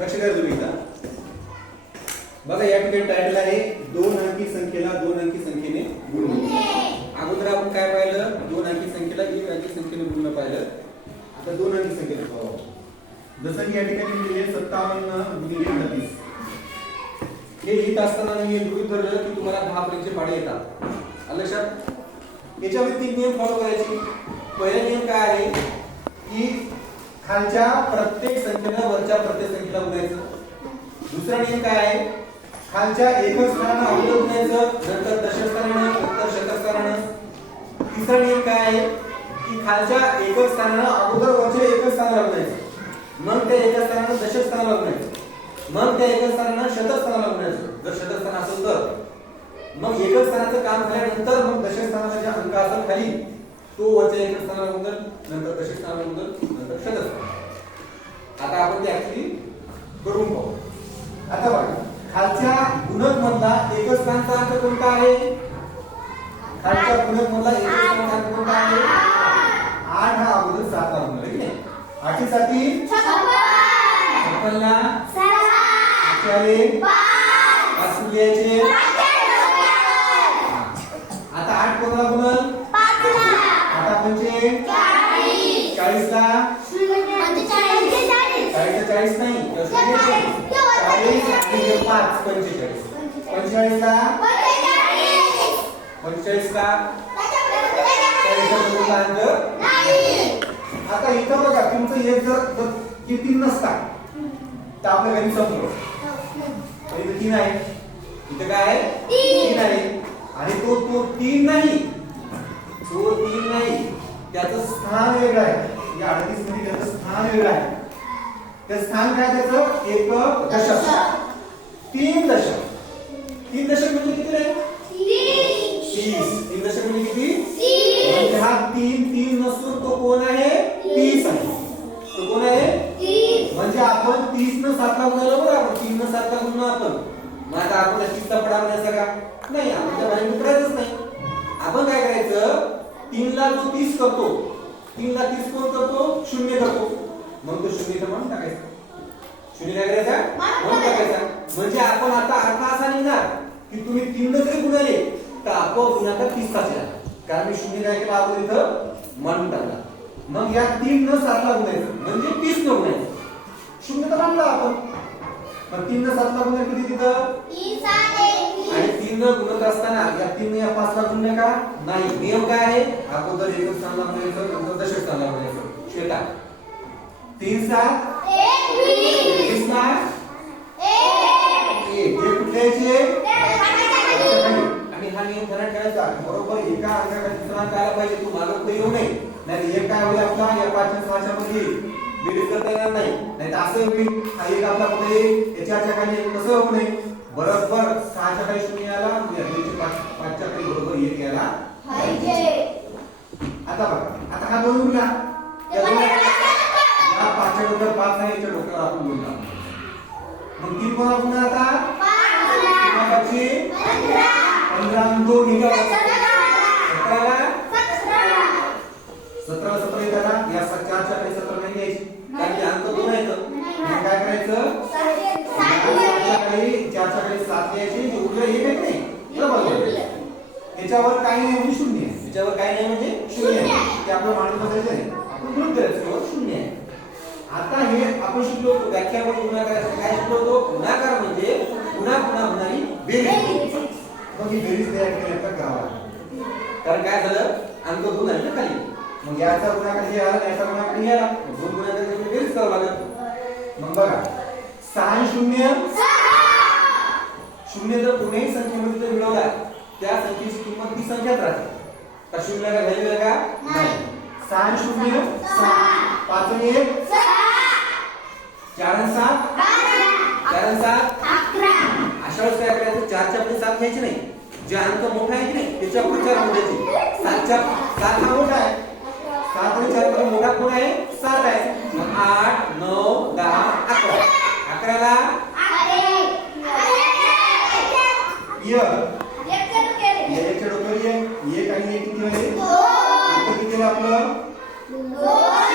लक्ष द्या तुम्ही बघा या ठिकाणी टायटल आहे दोन अंकी संख्येला दोन अंकी संख्येने गुणणे अगोदर आपण काय पाहिलं? दोन अंकी संख्येला एक अंकी संख्येने गुणणं पाहिलं. आता दोन अंकी संख्येला पाहू जसं की या ठिकाणी लिहिले सत्तावन्न गुणिले अडतीस हे लिहित असताना मी गृहित धरलं की तुम्हाला दहा परीक्षे पाडे येतात. लक्षात? याच्यामध्ये तीन नियम फॉलो करायचे. पहिला नियम काय आहे? की खालच्या प्रत्येक संख्येला वरच्या प्रत्येक संख्येला उडायचं दुसरा नियम काय आहे? खालच्या एकच स्थानानं अगोदर गुणायचं नंतर दशस्थानानं नंतर शतस्थानानं तिसरा नियम काय आहे? की खालच्या एकच स्थानानं अगोदर वरच्या एकच स्थानाला उडायचं मग त्या एका स्थानानं दशस्थानाला उडायचं मग त्या एकक स्थानानं शतस्थानाला उडायचं जर शतस्थान असेल तर. मग एकच स्थानाचं काम झाल्यानंतर मग दशस्थानाचा जे अंक असेल खाली तो वरच्या एकच स्थानाला गुणल नंतर दशस्थानाला गुणल नंतर शतस्थान आता आपण ते ऍक्च्युली करून पाहू आता बघा खालच्या गुणक मधला एकच स्थानचा अंक कोणता आहे खालच्या पुढे मधला एकच अंक कोणता आहे आठ हा अगोदर सात ला? गुणला की नाही आठीसाठी छप्पनला आठशे पाच लिहायचे आता आठ कोणाला बोलल आता पंचे चाळीसला चाळीस चाळीस नाही चाळीस आणि पाच पंचेचाळीस पंचेचाळीसला पंचेचाळीसला चौथा अंक आता इथं बघा तुमचं एक जर तीन नसता तर आपल्या घरी संपलो इथं तीन आहे. इथं काय आहे? तीन. आहे. आणि तो तो तीन नाही. तो तीन नाही. त्याचं स्थान वेगळं आहे. या अडतीसमध्ये त्याचं स्थान वेगळं आहे. त्या स्थान काय त्याचं? एक दशक. तीन दशक. तीन दशक म्हणजे किती रे? आपण तीस न सातला गुणाला बरं आपण. तीन न सातला गुणलो आपण. मग आता आपण तीसचा पडा म्हणायचा का? नाही आपण त्या बाहेर करायचंच नाही. आपण काय करायचं? तीन ला जो तीस करतो तीन ला तीस कोण करतो? शून्य करतो. मग तो शून्य इथं म्हणून टाकायचा. शून्य काय करायचा? म्हणून टाकायचा. म्हणजे आपण आता अर्थ असा निघणार की तुम्ही तीन जरी गुणाले तर आपोआप गुणाकार तीस साचला कारण मी शून्य काय केला आपण इथं मांडून टाकला मग या तीन न सातला गुणायचं म्हणजे तीस न गुणायचं शून्य आपण मग तीन न सातला गुन्हे किती तिथं? आणि तीन न गुणत असताना या तीन या पाचला गुन्हे का? नाही. नियम काय आहे? अगोदर एकच स्थानला म्हणायचं नंतर दशक स्थानला म्हणायचं श्वेता. तीन सात? वीस ना एक. हे कुठले आणि हा नियम ध्यानात ठेवायचा. बरोबर एका अंकाकडे दुसरा आला पाहिजे. तू मालक येऊ नये. नाही एक काय होईल आपला? या पाचच्या सहाच्या मध्ये. बेरीज करता येणार नाही. नाही तर असं होईल. हा एक आपला पुढे येईल याच्या खाली कसं होऊ नये. बरोबर सहाच्या खाली शून्य आला म्हणजे दोनशे पाच पाचच्या खाली बरोबर एक याला आता बघा. आता हा दोन उरला. या पाचच्या डोक्यावर पाच नाही याच्या डोक्यावर आपण लावू. मग तीन कोणा पुन्हा आता पुन्हा पाचशे पंधरा आणि दोन निघाला सतराला सतरा सतरा येतात या स- चारच्या खाली सतरा नाही घ्यायची कारण की अंक दोन आहेत मग काय करायचं चारच्या खाली चारच्या खाली सात घ्यायची जे उरलं एक आहे की नाही बरोबर त्याच्यावर काही नाही म्हणजे शून्य आहे. त्याच्यावर काही नाही म्हणजे शून्य आहे. ते आपलं मांडून बसायचं नाही आपण गृहीत धरायचं शून्य आहे. आता हे आपण शिकलो होतो व्याख्यामध्ये गुणाकाराचं काय शिकलो होतो? गुणाकार म्हणजे पुन्हा पुन्हा होणारी बेरीज. मग ही बेरीज तयार केल्यानंतर करावा लागेल. कारण काय झालं? अंक दोन आले ना खाली. मग याचा गुणाकार हे आला याचा गुणाकार हे आला. दोन गुणाकार बेरीज करावं लागेल. मग बघा. सहा शून्य. शून्य जर कोणत्याही संख्येमध्ये जर मिळवला त्या संख्येची किंमत ती संख्याच राहते का व्हॅल्यू आहे का? नाही. सहा शून्य सहा. पाच आणि एक? चार आणि सात? चार आणि सात? अशा वेळेस काय करायचं? चारच्या पुढे सात घ्यायचे नाही. जे अंक मोठा आहे की नाही त्याच्या पुढे चार घ्यायचे सातच्या सात हा मोठा आहे. सात आणि चारमध्ये मोठा कोण आहे? सात आहे. मग आठ नऊ दहा अकरा. अकराला याच्या डोक्यावर एक आणि एक किती किती आहे आपलं